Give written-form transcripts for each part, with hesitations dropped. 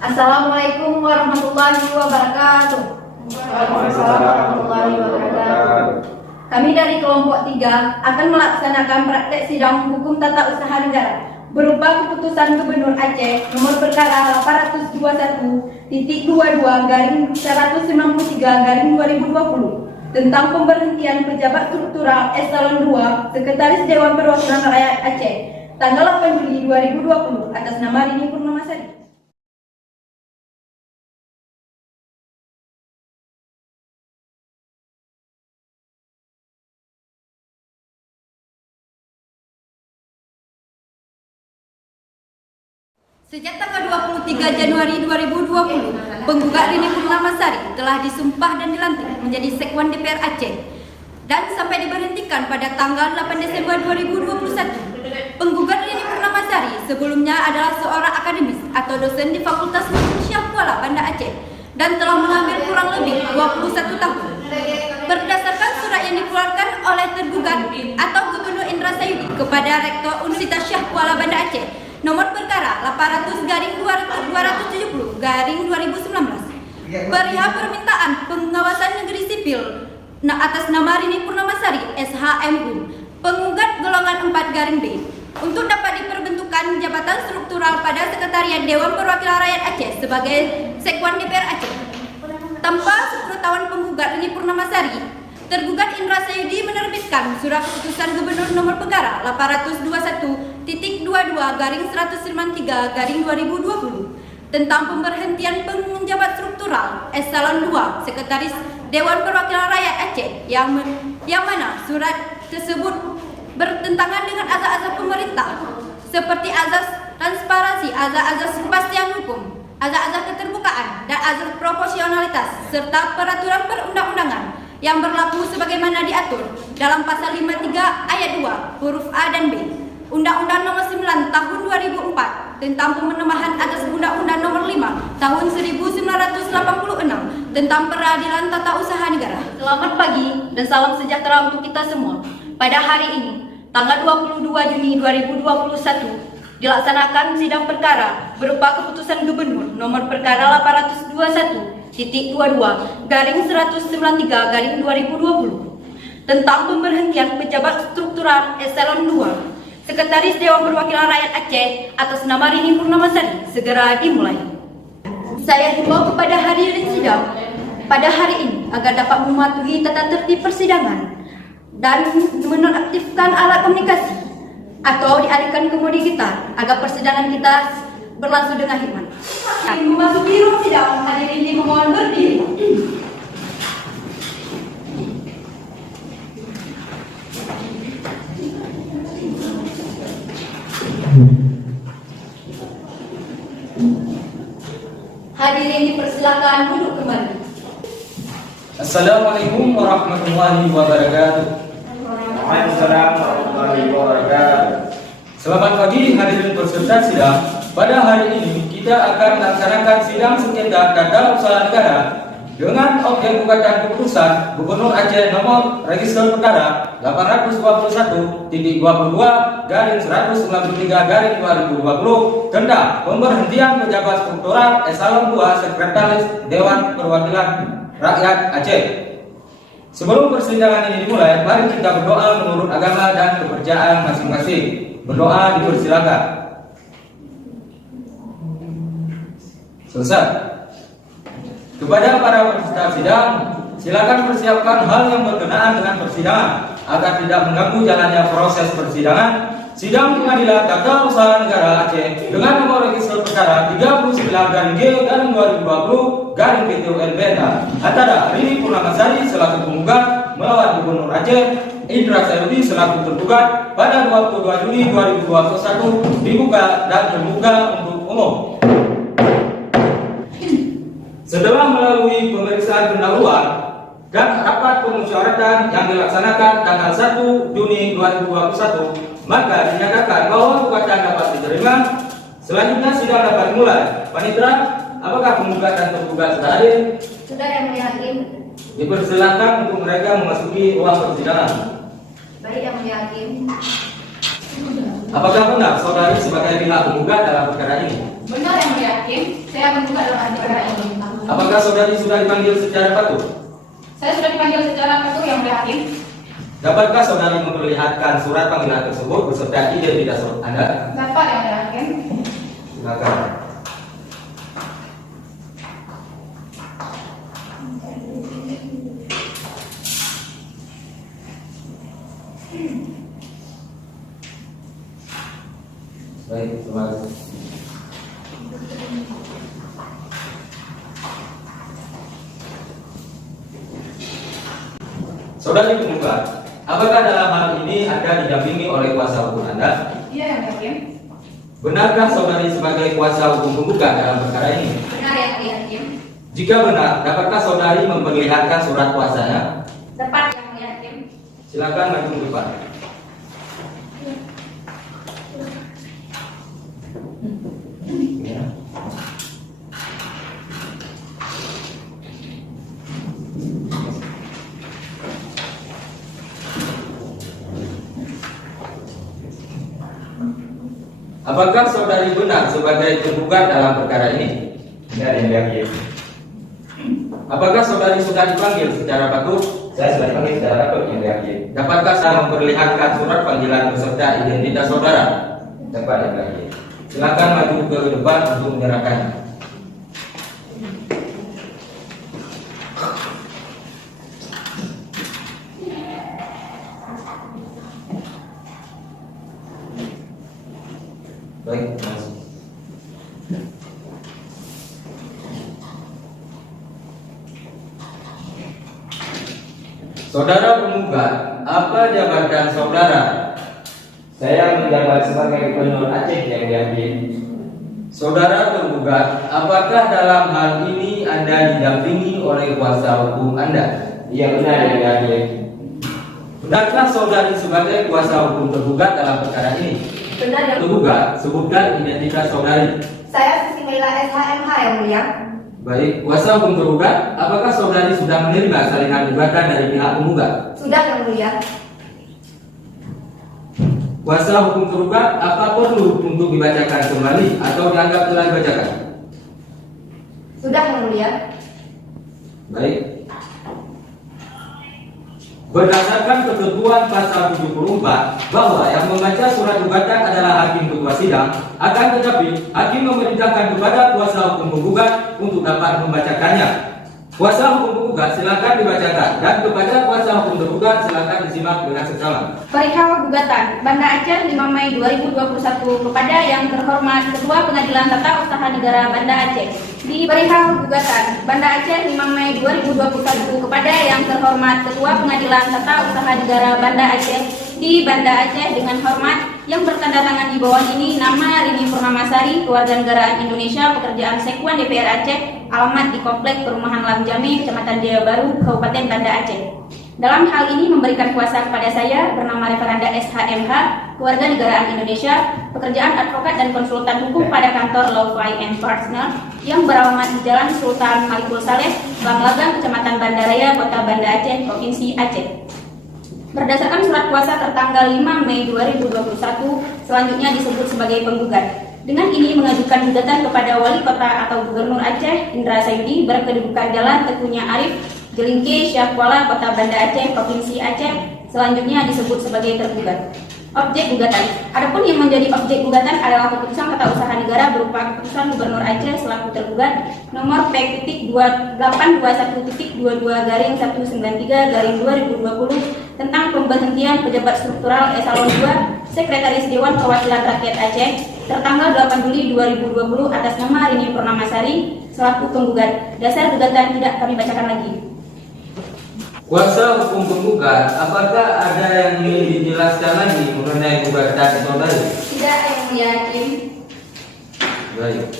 Assalamualaikum warahmatullahi wabarakatuh. Waalaikumsalam warahmatullahi wabarakatuh. Kami dari kelompok 3 akan melaksanakan praktek sidang hukum tata usaha negara berupa keputusan Gubernur Aceh nomor perkara 821-22-193/2020 tentang pemberhentian pejabat struktural eselon 2 Sekretaris Dewan Perwakilan Rakyat Aceh tanggal 8 Juli 2020 atas nama Rini Purnamasari. Sejak tanggal 23 Januari 2020, penggugat Rini Purnamasari telah disumpah dan dilantik menjadi Sekwan DPR Aceh dan sampai diberhentikan pada tanggal 8 Desember 2021. Penggugat Rini Purnamasari sebelumnya adalah seorang akademis atau dosen di Fakultas Hukum Syah Kuala Banda Aceh dan telah mengambil kurang lebih 21 tahun. Berdasarkan surat yang dikeluarkan oleh tergugat atau Gubernur Indra Sayudi kepada Rektor Universitas Syah Kuala Banda Aceh nomor perkara 800/270/2019 perihal permintaan pengawasan negeri sipil atas nama Rini Purnamasari SHMU penggugat golongan 4/B untuk dapat diperbentukkan jabatan struktural pada Sekretariat Dewan Perwakilan Rakyat Aceh sebagai Sekwan DPR Aceh. Tanpa sepengetahuan penggugat Rini Purnamasari, tergugat Indra Sayudi menerbitkan surat keputusan Gubernur nomor perkara 821.22-193/2020 tentang pemberhentian penjabat struktural eselon 2 Sekretaris Dewan Perwakilan Rakyat Aceh yang mana surat tersebut bertentangan dengan azas-azas pemerintah seperti azas transparansi, azas-azas kepastian hukum, azas-azas keterbukaan dan azas proporsionalitas serta peraturan perundang-undangan yang berlaku sebagaimana diatur dalam pasal 53 ayat 2 huruf A dan B Undang-Undang Nomor 9 Tahun 2004 tentang pemenuhan atas Undang-Undang Nomor 5 Tahun 1986 tentang Peradilan Tata Usaha Negara. Selamat pagi dan salam sejahtera untuk kita semua. Pada hari ini, tanggal 22 Juni 2021, dilaksanakan sidang perkara berupa keputusan Gubernur nomor perkara 821-193/2020 tentang pemberhentian pejabat struktural eselon 2 Sekretaris Dewan Perwakilan Rakyat Aceh atas nama Rini Purnamasari segera dimulai. Saya himbau kepada hadirin sidang pada hari ini agar dapat mematuhi tata tertib persidangan dan menonaktifkan alat komunikasi atau dialihkan ke mode gitar agar persidangan kita berlangsung dengan hikmat. Memasuki ruang sidang, hadirin dimohon berdiri. Hadirin dipersilakan duduk kembali. Assalamualaikum warahmatullahi wabarakatuh. Waalaikumsalam warahmatullahi wabarakatuh. Selamat pagi hadirin peserta sidang. Pada hari ini kita akan melaksanakan sidang sengketa tata usaha negara dengan objek gugatan keputusan Gubernur Aceh nomor register perkara 821-193/2020 tentang pemberhentian pejabat struktural eselon 2 Sekretaris Dewan Perwakilan Rakyat Aceh. Sebelum persidangan ini dimulai, mari kita berdoa menurut agama dan kepercayaan masing-masing. Berdoa dipersilakan. Selesai. Kepada para peserta sidang, silakan persiapkan hal yang berkenaan dengan persidangan agar tidak mengganggu jalannya proses persidangan. Sidang Pengadilan Tata Usaha Negara Aceh dengan nomor register perkara 39/G/2020/PTULBK antara Rini Purnamasari selaku penggugat melawan Gubernur Aceh Indra Sayudi selaku tergugat pada 22 Juni 2021 dibuka dan terbuka untuk umum. Setelah melalui pemeriksaan pendahuluan dan rapat pemusyawaratan yang dilaksanakan tanggal 1 Juni 2021, maka dinyatakan bahwa gugatan dapat diterima. Selanjutnya sidang dapat dimulai. Panitera, apakah penggugat dan tergugat sudah hadir? Sudah, Yang Mulia Hakim. Dipersilakan untuk mereka memasuki ruang persidangan. Baik, Yang Mulia Hakim. Apakah benar saudari sebagai pihak penggugat dalam perkara ini? Benar, Yang Mulia Hakim. Hakim, saya akan buka dalam perkara ini. Apakah saudari sudah dipanggil secara patuh? Saya sudah dipanggil secara patuh yang mulia Hakim. Dapatkah saudari memperlihatkan surat panggilan tersebut beserta identitas Anda? Dapat yang mulia Hakim. Silakan. Baik, terima kasih. Saudari penggugat, apakah dalam hal ini Anda didampingi oleh kuasa hukum Anda? Iya yang mulia Hakim. Benarkah saudari sebagai kuasa hukum penggugat dalam perkara ini? Benar yang mulia Hakim. Jika benar, dapatkah saudari memperlihatkan surat kuasanya? Dapat yang mulia Hakim. Silakan maju ke depan. Ya. Apakah saudari benar sebagai tergugat dalam perkara ini? Benar yang mulia Hakim. Apakah saudari sudah dipanggil secara patuh? Saya sudah dipanggil secara patuh yang mulia Hakim. Dapatkah saya memperlihatkan surat panggilan beserta identitas saudara? Dapat yang mulia Hakim. Silakan maju ke depan untuk menyerahkannya. Baik, terima kasih. Saudara penggugat, apa jabatan saudara? Saya menjabat sebagai Gubernur Aceh yang mulia Hakim. Saudara tergugat, apakah dalam hal ini Anda didampingi oleh kuasa hukum Anda? Iya benar yang mulia Hakim. Benarkah saudari sebagai kuasa hukum tergugat dalam perkara ini? Benar yang Tergugat, sebutkan identitas saudari. Saya Sisi Mela SHMH yang mulia. Baik, kuasa hukum tergugat, apakah saudari sudah menerima salinan gugatan dari pihak penggugat? Sudah yang mulia. Kuasa hukum tergugat, apa perlu untuk dibacakan kembali atau dianggap telah dibacakan? Sudah yang mulia. Baik. Berdasarkan ketentuan pasal 74 bahwa yang membaca surat gugatan adalah hakim ketua sidang, akan tetapi hakim memerintahkan kepada kuasa hukum penggugat untuk dapat membacakannya. Kuasa hukum penggugat silakan dibacakan dan kepada kuasa hukum tergugat silakan disimak dengan seksama. Perihal gugatan Banda Aceh 5 Mei 2021 kepada yang terhormat Ketua Pengadilan Tata Usaha Negara Banda Aceh. Di perihal gugatan Banda Aceh 5 Mei 2021 kepada yang terhormat Ketua Pengadilan Tata Usaha Negara Banda Aceh di Banda Aceh dengan hormat yang bertanda tangan di bawah ini nama Rini Purnamasari, Kewarganegaraan Indonesia, pekerjaan Sekuan DPR Aceh, alamat di Komplek Perumahan Lamjami, Kecamatan Jaya Baru, Kabupaten Banda Aceh. Dalam hal ini memberikan kuasa kepada saya bernama Referanda SHMH, Kewarganegaraan Indonesia, pekerjaan advokat dan konsultan hukum pada kantor Lawfly and Partner yang beralamat di Jalan Sultan Malikul Saleh, Banglagang, Kecamatan Bandaraya, Kota Banda Aceh, Provinsi Aceh. Berdasarkan surat kuasa tertanggal 5 Mei 2021, selanjutnya disebut sebagai penggugat. Dengan ini mengajukan gugatan kepada Wali Kota atau Gubernur Aceh, Indra Sayudi, berkedudukan Jalan Teguhnya Arif, Jelingke, Syahkuala, Kota Banda Aceh, Provinsi Aceh, selanjutnya disebut sebagai tergugat. Objek gugatan. Adapun yang menjadi objek gugatan adalah keputusan Tata Usaha Negara berupa keputusan Gubernur Aceh selaku tergugat nomor P.821.22/193/2020 tentang pemberhentian pejabat struktural eselon 2 Sekretaris Dewan Perwakilan Rakyat Aceh tertanggal 8 Juli 2020 atas nama Rini Purnamasari selaku penggugat. Dasar gugatan tidak kami bacakan lagi. Kuasa hukum penggugat, apakah ada yang ingin dijelaskan lagi mengenai gugatan saudari? Tidak, yang mulia Hakim. Baik.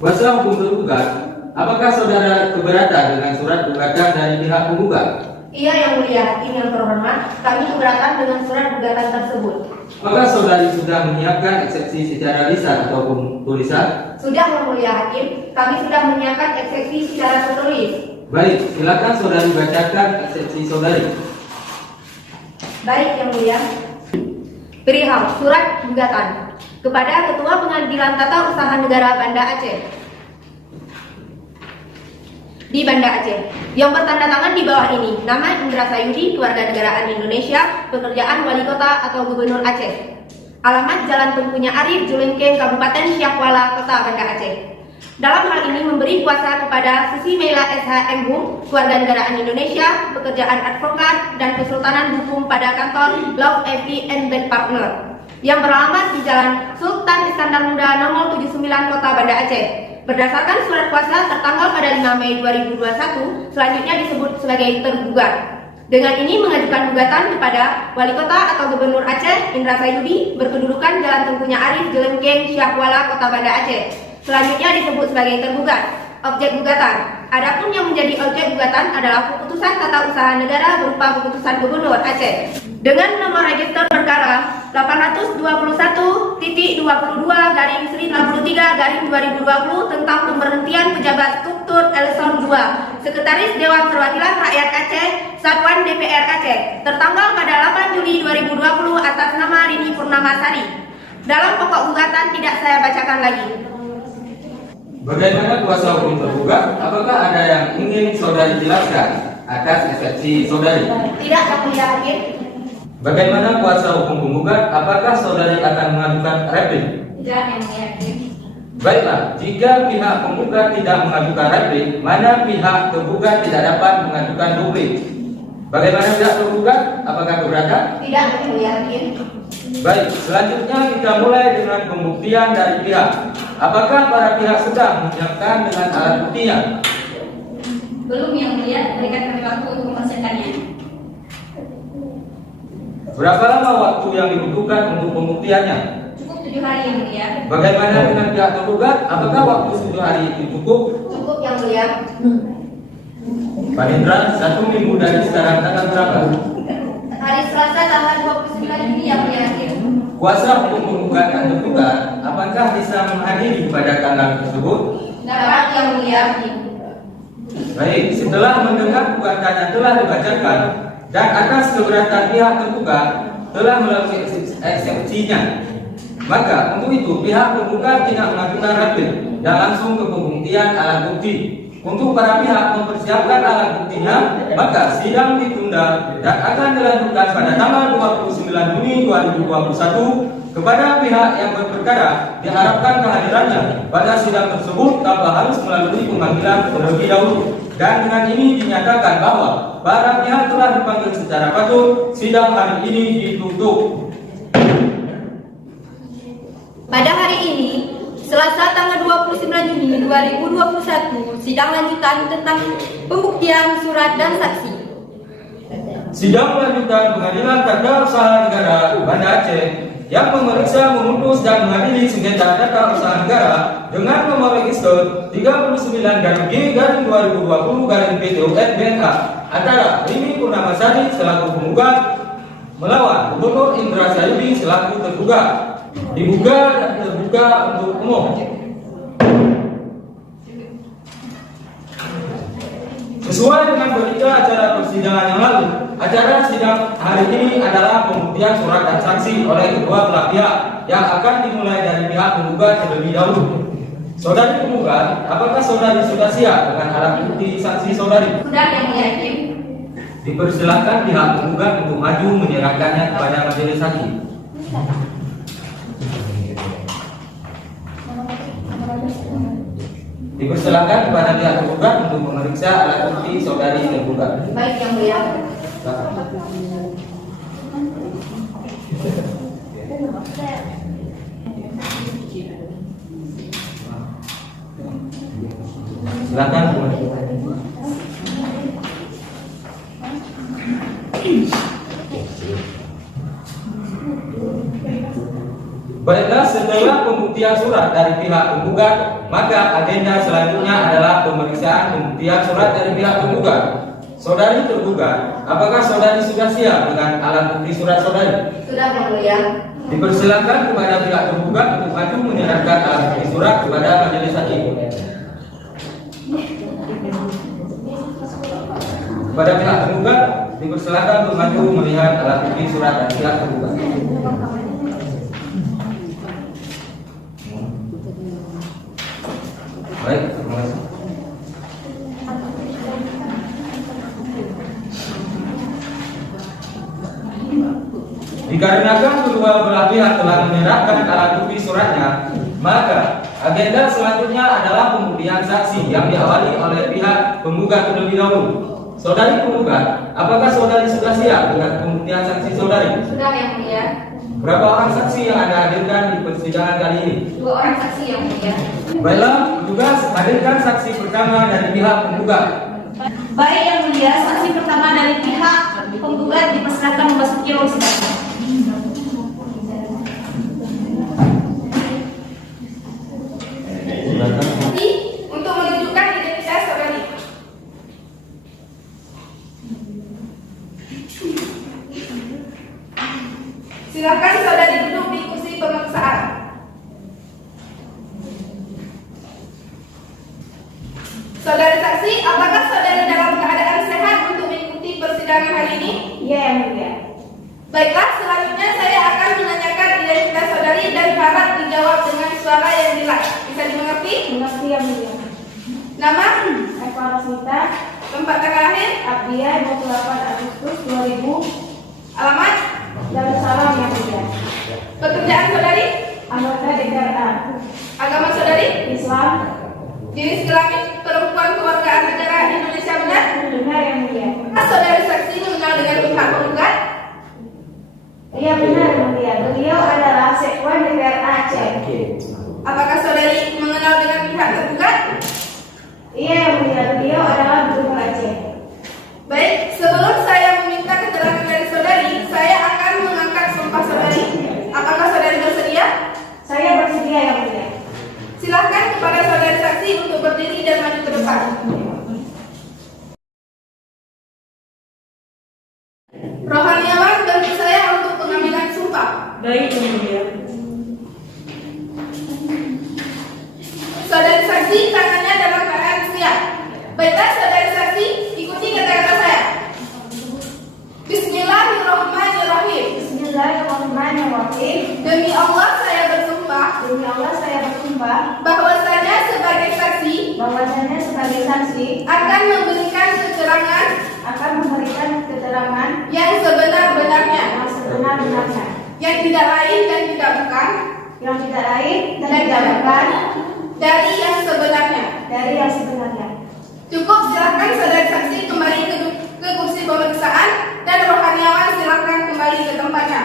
Kuasa hukum tergugat, apakah saudara keberatan dengan surat gugatan dari pihak penggugat? Iya, yang mulia Hakim yang terhormat, kami keberatan dengan surat gugatan tersebut. Apakah saudari sudah menyiapkan eksepsi secara lisan ataupun tulisan? Sudah, yang mulia Hakim, kami sudah menyiapkan eksepsi secara tertulis. Baik, silakan saudari bacakan eksepsi saudari. Baik, yang mulia. Perihal surat gugatan. kepada Ketua Pengadilan Tata Usaha Negara Banda Aceh di Banda Aceh yang bertanda tangan di bawah ini. Nama Indra Sayudi, Kewarganegaraan Indonesia, pekerjaan Wali Kota atau Gubernur Aceh. Alamat Jalan Tengkunya Arif, Julengkeng, Kabupaten Syakwala, Kota Banda Aceh. Dalam hal ini memberi kuasa kepada Sisi Meila SH Embung, Kewarganegaraan Indonesia, pekerjaan advokat dan kesultanan hukum pada kantor Law FD and Band Partner yang beralamat di Jalan Sultan Iskandar Muda nomor 79 Kota Banda Aceh. Berdasarkan surat kuasa tertanggal pada 5 Mei 2021, selanjutnya disebut sebagai tergugat. Dengan ini mengajukan gugatan kepada Wali Kota atau Gubernur Aceh, Indra Sayudi, berkedudukan Jalan Tengkunya Arif, Jelengkeng, Syakwala, Kota Banda Aceh. Selanjutnya disebut sebagai tergugat. Objek gugatan. Adapun yang menjadi objek gugatan adalah keputusan tata usaha negara berupa keputusan Gubernur Aceh dengan nomor register perkara 822-22-63-2020 tentang pemberhentian pejabat struktur Elson II, Sekretaris Dewan Perwakilan Rakyat Aceh, Satuan DPR Aceh, tertanggal pada 8 Juli 2020 atas nama Rini Purnamasari. Dalam pokok gugatan tidak saya bacakan lagi. Bagaimana kuasa hukum tergugat? Apakah ada yang ingin saudari jelaskan atas eksepsi saudari? Tidak, Yang Mulia Hakim. Bagaimana kuasa hukum penggugat? Apakah saudari akan mengajukan replik? Tidak, Yang Mulia Hakim. Baiklah, jika pihak penggugat tidak mengajukan replik, mana pihak tergugat tidak dapat mengajukan duplik? Bagaimana pihak tergugat? Apakah keberatan? Tidak, Yang Mulia Hakim. Baik, selanjutnya kita mulai dengan pembuktian dari pihak. Apakah para pihak sedang menyiapkan dengan alat buktinya? Belum, Yang Mulia, berikan kami waktu untuk mempersiapkannya. Berapa lama waktu yang dibutuhkan untuk pembuktiannya? Cukup 7 hari, Yang Mulia. Bagaimana dengan pihak tergugat? Apakah waktu 7 hari itu cukup? Cukup, Yang Mulia. Pak Indra, 1 minggu dari sekarang tanggal berapa? Hari Selasa tanggal 29 Juni, Yang Mulia Hakim. Kuasa hukum penggugat dan tergugat, apakah bisa menghadiri pada tanggal tersebut? Dapat, Yang Mulia Hakim. Baik, setelah mendengar gugatan yang telah dibacakan dan atas keberatan pihak tergugat telah melalui eksepsinya, maka untuk itu pihak tergugat tidak mengajukan replik dan langsung ke pembuktian alat bukti. Untuk para pihak mempersiapkan alat buktinya, maka sidang ditunda dan akan dilanjutkan pada tanggal 29 Juni 2021. Kepada pihak yang berperkara diharapkan kehadirannya pada sidang tersebut tanpa harus melalui pemanggilan terlebih dahulu. Dan dengan ini dinyatakan bahwa para pihak telah dipanggil secara patut. Sidang hari ini ditutup. Pada hari ini, Selasa tanggal 29 Juni 2021, sidang lanjutan tentang pembuktian surat dan saksi. Sidang lanjutan Pengadilan Tata Usaha Negara Banda Aceh yang memeriksa, memutus dan mengadili sengketa tata usaha negara dengan nomor register 39-G/2020-PTUN-BNA antara Rini Purnamasari selaku penggugat melawan Gubernur Indra Sayudi selaku tergugat. Dibuka dan terbuka untuk umum. Sesuai dengan berita acara persidangan yang lalu, acara sidang hari ini adalah pembuktian surat dan saksi oleh kedua belah pihak yang akan dimulai dari pihak penggugat terlebih dahulu. Saudari penggugat, apakah saudari sudah siap dengan alat bukti saksi saudari? Sudah, Yang Mulia Hakim. Dipersilakan pihak penggugat untuk maju menyerahkannya kepada majelis hakim. Dipersilakan kepada pihak tergugat untuk memeriksa alat bukti saudari tergugat. Baik, Yang Mulia. Silakan. Baiklah, setelah pembuktian surat dari pihak penggugat, maka agenda selanjutnya adalah pemeriksaan pembuktian surat dari pihak penggugat. Saudari tergugat, apakah saudari sudah siap dengan alat bukti surat saudari? Sudah, Yang Mulia. Dipersilakan kepada pihak tergugat untuk maju menyerahkan alat bukti surat kepada majelis hakim. Kepada pihak tergugat, dipersilakan untuk maju melihat alat bukti surat dari pihak tergugat. Baik, terima kasih. Dikarenakan kedua belah pihak telah menyerahkan alat bukti suratnya, maka agenda selanjutnya adalah pembuktian saksi yang diawali oleh pihak penggugat terlebih dahulu. Saudari penggugat, apakah saudari sudah siap dengan pembuktian saksi saudari? Sudah yang mulia. Berapa orang saksi yang Anda hadirkan di persidangan kali ini? 2 orang saksi yang mulia. Baiklah, petugas hadirkan saksi pertama dari pihak penggugat. Baik yang mulia, saksi pertama dari pihak penggugat dipersilakan memasuki ruang sidang. Saksi untuk menunjukkan identitas saudari. Silakan saudari duduk di kursi pemeriksaan. Saudari saksi, apakah saudari dalam keadaan sehat untuk mengikuti persidangan hari ini? Iya yang mulia. Baiklah, selanjutnya saya akan menanyakan identitas saudari dan harap dijawab dengan suara yang jelas. Bisa dimengerti? Mengerti yang mulia. Nama, Eva Rosmita, tempat tanggal lahir, Abdia 28 Agustus 2000, alamat, Darussalam yang mulia. pekerjaan saudari, Anggota DPRA, agama saudari, Islam, jenis kelamin perempuan kewargaan negara Indonesia benar? benar yang mulia. Apakah saudari saksi mengenal dengan pihak penggugat? Iya benar yang mulia. Beliau adalah sekwan DPRA Aceh. Apakah saudari mengenal dengan pihak tergugat? Iya yang mulia. Beliau adalah Gubernur Aceh. Baik, sebelum saya meminta keterangan dari saudari, saya akan mengangkat sumpah saudari. Apakah saudari bersedia? Saya bersedia yang mulia. Silahkan kepada saudari saksi untuk berdiri dan maju ke depan. Rohaniawan, bantu saya untuk pengambilan sumpah. Baik yang mulia. Saudari saksi, tangannya dalam keadaan siap. Baiklah saudari saksi, ikuti kata-kata saya. Bismillahirrahmanirrahim. Bismillahirrahmanirrahim. Demi Allah saya bersumpah Demi Allah saya bersumpah bahwasanya sebagai saksi bahwasanya sebagai saksi akan memberikan keterangan akan memberikan keterangan yang sebenar-benarnya, yang sebenar-benarnya, yang tidak lain dan tidak bukan yang tidak lain dan dan tidak tidak bukan dari yang sebenarnya. dari yang sebenarnya. Cukup, silakan saudari saksi kembali ke kursi pemeriksaan dan rohaniawan silakan kembali ke tempatnya.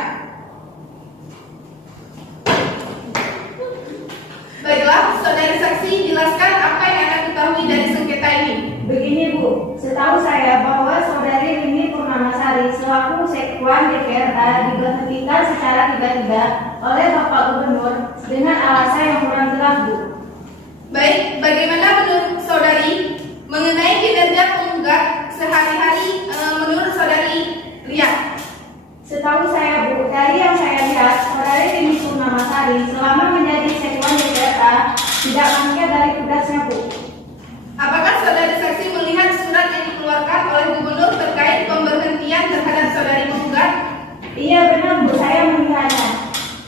Baiklah, saudari saksi jelaskan apa yang Anda ketahui dari sengketa ini. Begini Bu, setahu saya bahwa saudari Rini Purnamasari selaku sekwan DPRA diberhentikan secara tiba-tiba oleh Bapak Gubernur dengan alasan yang kurang jelas Bu. Baik, bagaimana menurut saudari mengenai kinerja penggugat sehari-hari menurut saudari lihat? Setahu saya Bu, dari yang saya lihat, saudari Rini Purnamasari selama menjadi sekwan DPRA tidak lengkap dari tugasnya Bu. Apakah saudari saksi melihat surat yang dikeluarkan oleh gubernur terkait pemberhentian terhadap saudari penggugat? Iya benar Bu, saya melihatnya.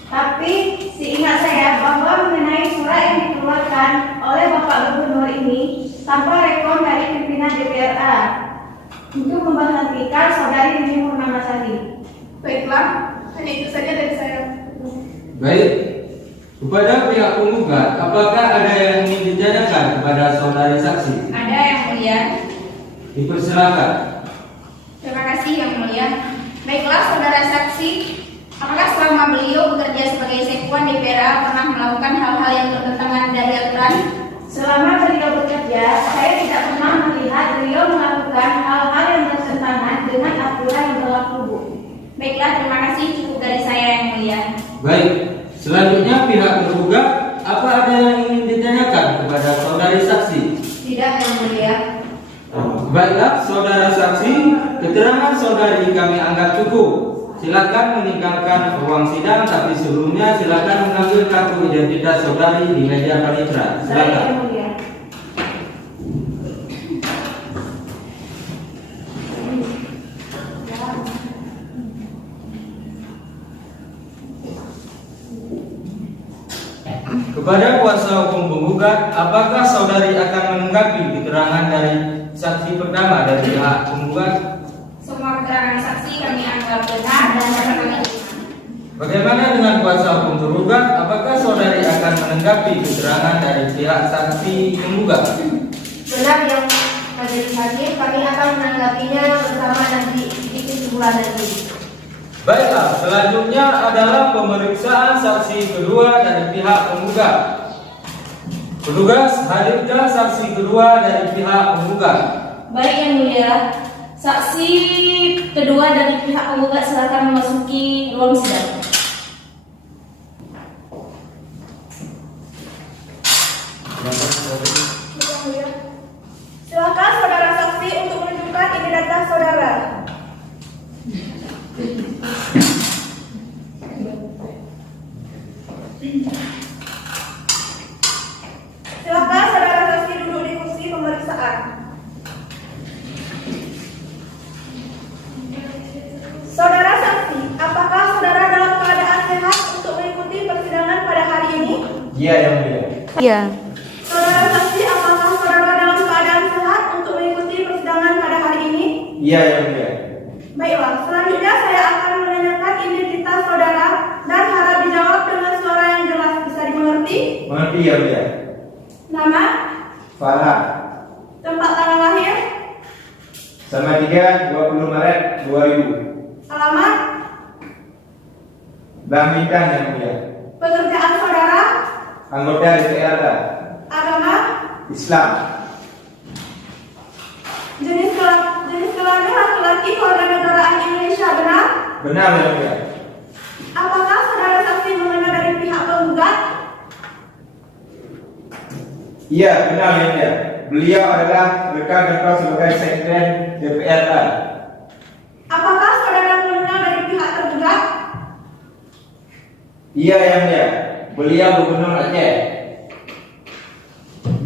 Tapi seingat saya bahwa mengenai surat yang dikeluarkan oleh Bapak Gubernur ini tanpa respon dari pimpinan DPRA untuk memberhentikan saudari Rini Purnamasari. Baiklah, hanya itu saja dari saya. Baik, kepada pihak penggugat, apakah ada yang ingin ditanyakan kepada saudari saksi? Ada yang mulia. Dipersilakan. Terima kasih yang mulia. Baiklah saudara saksi, apakah selama beliau bekerja sebagai sekwan DPRA pernah melakukan hal-hal yang bertentangan dari aturan? Selama beliau bekerja, saya tidak pernah melihat beliau melakukan hal-hal yang bertentangan dengan aturan yang berlaku Bu. Baiklah, terima kasih, cukup dari saya yang mulia. Baik, selanjutnya pihak tergugat, apa ada yang ingin ditanyakan kepada saudari saksi? Tidak yang mulia. Baiklah, saudara saksi, keterangan saudari kami anggap cukup. Silakan meninggalkan ruang sidang, tapi sebelumnya silakan mengambil kartu identitas saudari di meja panitera. Baik Silakan. yang mulia. Kepada kuasa hukum penggugat, apakah saudari akan menanggapi keterangan dari saksi pertama dari pihak penggugat? Semua keterangan saksi kami anggap benar dan dapat kami terima. Bagaimana dengan kuasa hukum tergugat? Apakah saudari akan menanggapi keterangan dari pihak saksi penggugat? Benar yang majelis hakim, kami akan menanggapinya bersama nanti di kesimpulan nanti. Baiklah, selanjutnya adalah pemeriksaan saksi kedua dari pihak penggugat. Petugas, hadirkan saksi kedua dari pihak penggugat. Baik yang mulia, saksi kedua dari pihak penggugat silakan memasuki ruang sidang. Silakan saudara saksi untuk menunjukkan identitas saudara. Silakan saudara saksi duduk di kursi pemeriksaan. Saudara saksi, apakah saudara dalam keadaan sehat untuk mengikuti persidangan pada hari ini? Iya yang mulia. Iya. Saudara saksi, apakah saudara dalam keadaan sehat untuk mengikuti persidangan pada hari ini? Iya yang mulia. Baiklah, selanjutnya saya akan menanyakan identitas saudara dan harap dijawab dengan suara yang jelas. Bisa dimengerti? Mengerti yang mulia. Nama, Farah. tempat tanggal lahir, Sama 20 Maret 2000. alamat, Bangkinang yang mulia. pekerjaan saudara, Anggota DPR agama, Islam. jenis kelamin laki-laki kewarganegaraan Indonesia benar? Benar yang mulia. Apakah saudara saksi mengenal dari pihak penggugat? Iya benar yang mulia. Beliau adalah rekan ketua sebagai sekjen DPR. Apakah saudara mengenal dari pihak tergugat? Iya yang mulia. Beliau Gubernur Aceh.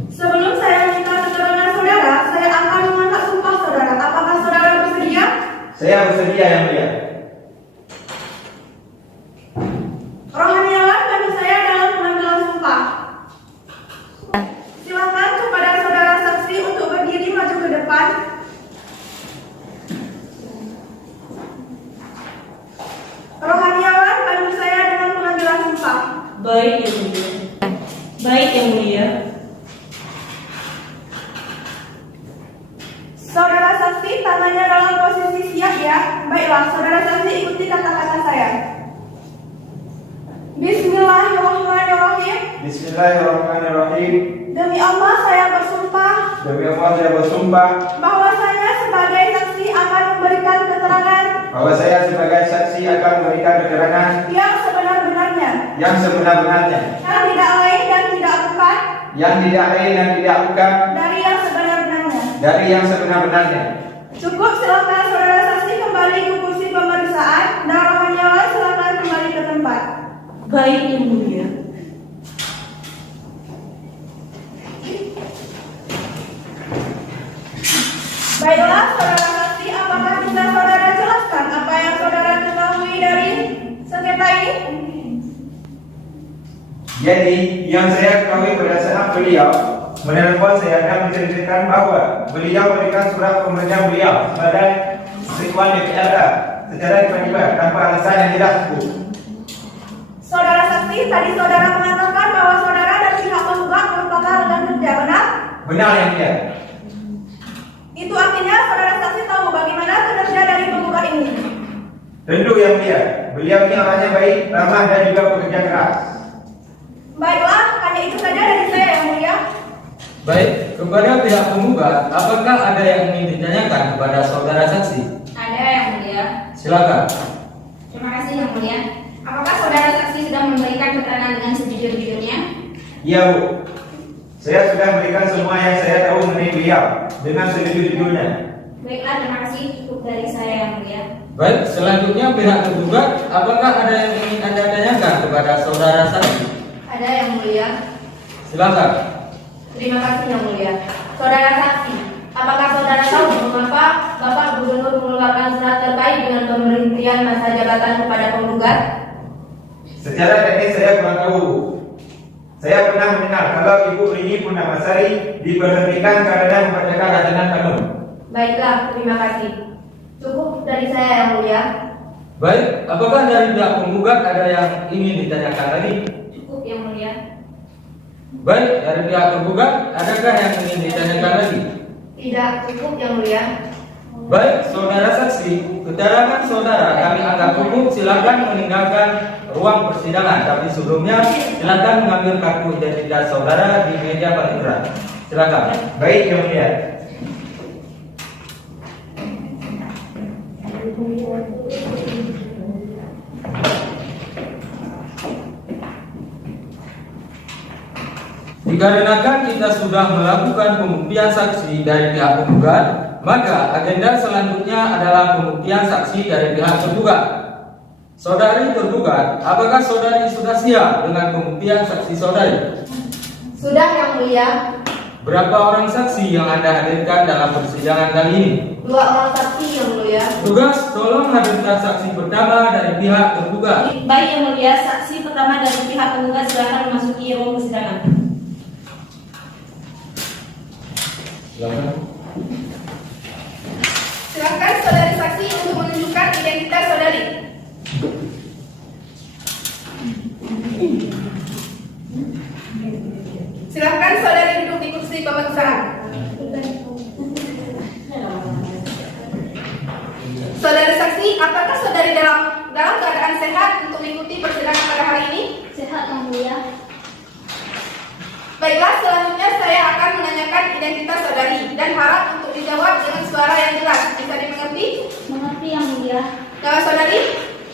Sebelum saya minta keterangan saudara, saya akan mengangkat sumpah saudara. Apakah saudara bersedia? Saya bersedia yang mulia. Rohaniawan bantu saya dalam pengambilan sumpah. Silakan kepada saudara saksi untuk berdiri maju ke depan. Rohaniawan bantu saya dengan pengambilan sumpah. Baik yang mulia. Baik yang mulia. Saudara saksi tangannya dalam posisi siap ya. Baiklah, saudara saksi ikuti kata-kata saya. Bismillahirrahmanirrahim. Bismillahirrahmanirrahim. Demi Allah saya bersumpah Demi Allah saya bersumpah bahwasanya sebagai saksi akan memberikan keterangan bahwa saya sebagai saksi akan memberikan keterangan yang sebenar-benarnya, yang sebenar-benarnya, yang tidak lain dan tidak bukan yang tidak lain dan tidak bukan dari yang sebenar-benarnya. dari yang sebenar-benarnya. Cukup, silakan saudara saksi kembali ke kursi pemeriksaan dan rohaniawan silakan kembali ke tempat. Baik yang mulia. Baiklah, saudara saksi, apakah bisa saudara jelaskan apa yang saudara ketahui dari sengketa ini? Jadi yang saya ketahui pada saat beliau menelpon saya dan menceritakan bahwa beliau memberikan surat pemberhentian beliau sebagai ketua DPR secara tiba-tiba tanpa alasan yang tidak cukup. Saudara saksi, tadi saudara mengatakan bahwa saudara dan pihak penggugat merupakan rekan kerja, benar? Benar yang mulia. Itu artinya saudara saksi tahu bagaimana kinerja dari penggugat ini. Tentu yang mulia. Beliau ini orangnya baik, ramah dan juga bekerja keras. Baiklah, hanya itu saja dari saya yang mulia. Baik, kepada pihak penggugat, apakah ada yang ingin ditanyakan kepada saudara saksi? Ada yang mulia. Silakan. Terima kasih yang mulia. Apakah saudara saksi sudah memberikan keterangan dengan sejujur-jujurnya? Iya Bu. Saya sudah memberikan semua yang saya tahu mengenai beliau dengan sejujur-jujurnya. Baiklah, terima kasih. Cukup dari saya yang mulia. Baik, selanjutnya pihak tergugat, apakah ada yang ingin Anda tanyakan kepada saudara saksi? Ada yang mulia. Silakan. Terima kasih yang mulia. Saudara saksi, apakah saudara tahu mengapa Bapak Gubernur mengeluarkan surat terkait dengan pemberhentian masa jabatan kepada penggugat? Secara teknis saya kurang tahu. Saya pernah mendengar kalau Ibu Rini Purnamasari diberhentikan karena membacakan ratanan kanun. Baiklah, terima kasih. Cukup dari saya yang mulia. Baik, apakah dari pihak penggugat ada yang ingin ditanyakan lagi? Cukup yang mulia. Baik, dari pihak penggugat adakah yang ingin ditanyakan lagi? Tidak, cukup yang mulia. Baik, saudara saksi, keterangan saudara kami anggap cukup. Silakan meninggalkan ruang persidangan. Tapi sebelumnya silakan mengambil kartu identitas saudara di meja panitera. Silakan. Baik yang mulia. Dikarenakan kita sudah melakukan pembuktian saksi dari pihak penggugat, maka agenda selanjutnya adalah pembuktian saksi dari pihak tergugat. Saudari tergugat, apakah saudari sudah siap dengan pembuktian saksi saudari? Sudah yang mulia. Berapa orang saksi yang Anda hadirkan dalam persidangan kali ini? 2 orang saksi yang mulia. Tugas, tolong hadirkan saksi pertama dari pihak tergugat. Baik yang mulia, saksi pertama dari pihak penggugat silakan memasuki ruang persidangan. Silakan. Silakan saudari saksi untuk menunjukkan identitas saudari. Silakan saudari duduk di kursi pemeriksaan. Saudari saksi, apakah saudari dalam keadaan sehat untuk mengikuti persidangan pada hari ini? Sehat yang mulia. Baiklah, selanjutnya saya akan menanyakan identitas saudari dan harap untuk dijawab dengan suara yang jelas. Bisa dimengerti? Mengerti yang mulia. Nama saudari?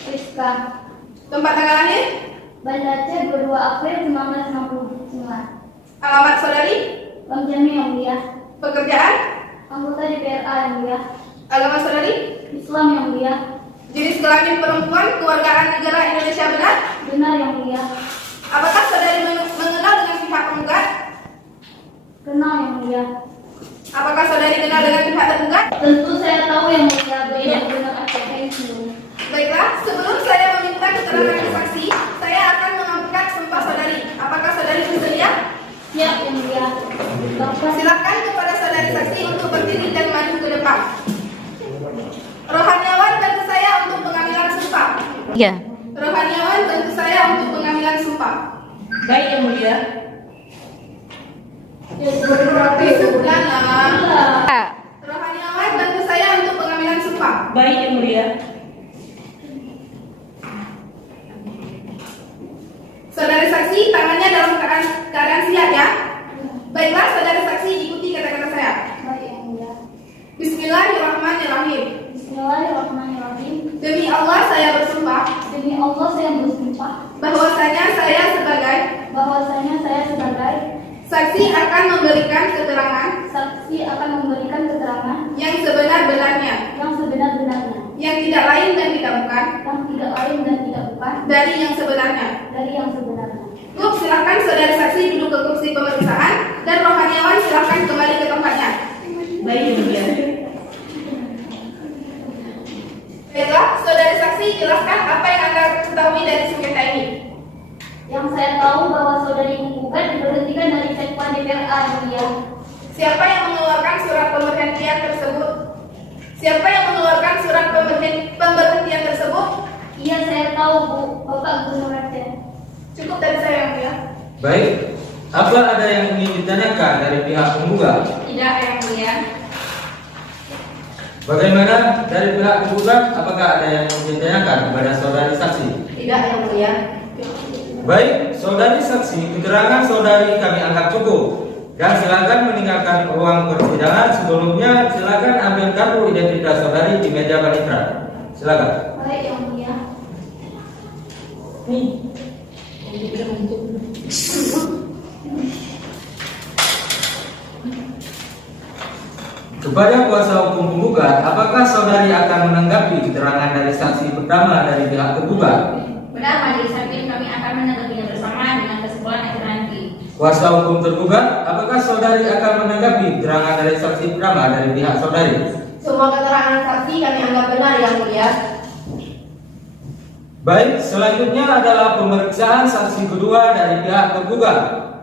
Rizka. Tempat tanggal lahir? Banda Aceh 22 April 1969. Alamat saudari? Bang Jami yang mulia. Pekerjaan? Anggota DPRA yang mulia. Agama saudari? Islam yang mulia. Jenis kelamin perempuan, kewargaan negara Indonesia benar? Benar yang mulia. Apakah saudari mengenal dengan pihak penggugat? Kenal yang mulia. Apakah saudari kenal dengan pihak tergugat? Tentu saya tahu yang mulia. Beliau benar Aceh. Baiklah, sebelum saya meminta keterangan saksi, saya akan mengambilkan sumpah saudari. Apakah saudari bersedia? Siap yang mulia. Bapak Silakan kepada saudari saksi untuk berdiri dan maju ke depan. Rohaniawan bantu saya untuk pengambilan sumpah. Iya. Rohaniawan bantu saya untuk pengambilan sumpah. baik yang mulia. Bismillah. Rohaniawan bantu saya untuk pengambilan sumpah. Baik yang mulia. Saudari saksi, tangannya dalam keadaan siap ya. Baiklah, saudari saksi, ikuti kata-kata saya. Baik yang mulia. Bismillahirrahmanirrahim. Bismillahirrahmanirrahim. Demi Allah saya bersumpah Demi Allah saya bersumpah bahwasanya saya sebagai bahwasanya saya sebagai saksi akan memberikan keterangan saksi akan memberikan keterangan yang sebenar-benarnya, yang sebenar-benarnya, yang tidak lain dan tidak bukan yang tidak lain dan tidak bukan dari yang sebenarnya. dari yang sebenarnya. Cukup, silakan saudari saksi duduk ke kursi pemeriksaan dan rohaniawan silakan kembali ke tempatnya. Baik yang mulia. Baiklah, saudari saksi, jelaskan apa yang Anda ketahui dari sengketa ini. Yang saya tahu bahwa saudari penggugat diberhentikan dari Sekwan DPRA yang mulia. Siapa yang mengeluarkan surat pemberhentian tersebut? Siapa yang mengeluarkan surat pemberhentian tersebut? Iya saya tahu Bu, Bapak Gubernur Aceh. Cukup dari saya yang mulia. Baik, apa ada yang ingin ditanyakan dari pihak penggugat? Tidak yang mulia. Bagaimana dari pihak penggugat? Apakah ada yang ingin ditanyakan kepada saudari saksi? Tidak yang mulia. Baik, saudari saksi, keterangan saudari kami anggap cukup. Dan silakan meninggalkan ruang persidangan. Sebelumnya silakan ambil kartu identitas saudari di meja panitera. Silakan. Baik yang mulia. Kepada kuasa hukum penggugat, apakah saudari akan menanggapi keterangan dari saksi pertama dari pihak tergugat? Benar, majelis hakim, kami akan menanggapinya bersama dengan kesimpulan akhir nanti. Kuasa hukum tergugat, apakah saudari akan menanggapi keterangan dari saksi pertama dari pihak saudari? Semua keterangan saksi kami anggap benar yang mulia. Baik, selanjutnya adalah pemeriksaan saksi kedua dari pihak tergugat.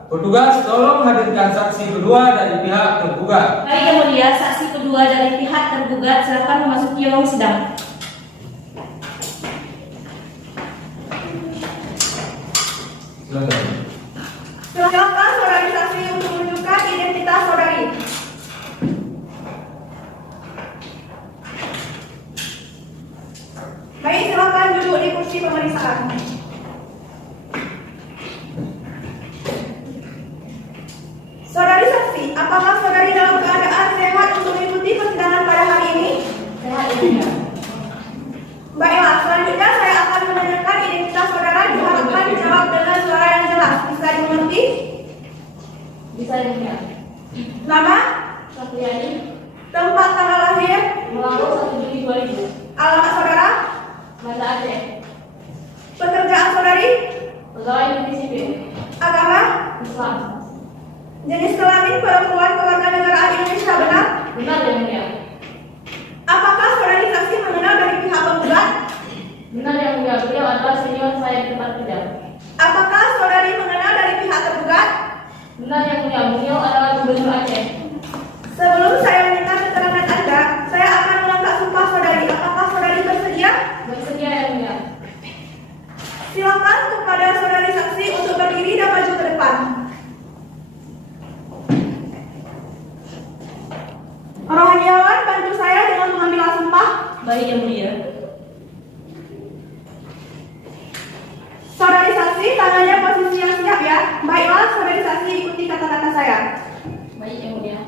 Petugas, tolong hadirkan saksi kedua dari pihak tergugat. Baik yang mulia, saksi kedua dari pihak tergugat silakan memasuki ruang sidang. Silakan saudari saksi untuk menunjukkan identitas saudari. Baik, silakan duduk di kursi pemeriksaan. Saudari saksi, apakah saudari dalam keadaan sehat untuk mengikuti persidangan pada hari ini? Sehat yang mulia. Baiklah, selanjutnya saya akan menanyakan identitas saudara, diharapkan dijawab dengan suara yang jelas. Bisa dimengerti? Bisa yang mulia. Nama, Satriani, tempat tanggal lahir, Melangkau 1 Juli 2000. alamat saudara, Banda Aceh. pekerjaan saudari, Pegawai negeri sipil. agama, Islam. jenis kelamin perempuan kewarganegaraan Indonesia benar? Benar yang mulia. Apakah saudari saksi mengenal dari pihak penggugat? Benar yang mulia. Beliau adalah senior saya di tempat kerja. Apakah saudari mengenal dari pihak tergugat? Benar yang mulia. Beliau adalah Gubernur Aceh. Sebelum saya minta keterangan Anda, saya akan mengangkat sumpah saudari. Apakah saudari bersedia? Bersedia yang mulia. Silakan kepada saudari saksi untuk berdiri dan maju ke depan. Rohaniawan, bantu saya dengan mengambil sumpah. Baik yang mulia. Saudari saksi, tangannya posisi yang siap ya. Baiklah, saudari saksi ikuti kata-kata saya. Baik yang mulia.